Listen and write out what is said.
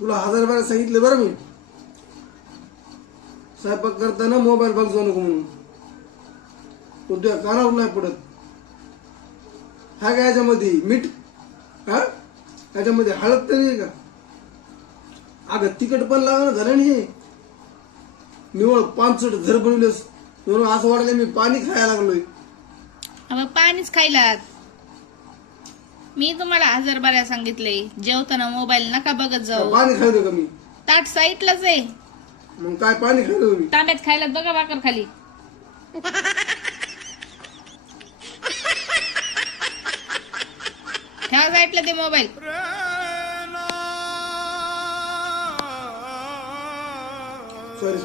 तुला 1000 वेळा सांगितले बरं मी, स्वयंपाक करताना मोबाईल बघ जाऊ नको म्हणून. तुझ्या कानावर नाही पडत. हा काय याच्यामध्ये मीठ, हा याच्यामध्ये हळद तर नाही का? अगं तिखट पण लागणार झालं नाही. निवळ 5 झर बनवलेस म्हणून असं वाटलं मी पाणी खायला लागलोय. पाणीच खायला. मी तुम्हाला 1000 बारा सांगितले, जेवताना मोबाईल नका बघत जाऊ. पाणी खायलो का मी? ताट साईडलाच आहे. मग काय पाणी खायलो मी? तांब्यात खायला बघा भाकर खाली. ठेवा साईडला ते मोबाईल. सॉरी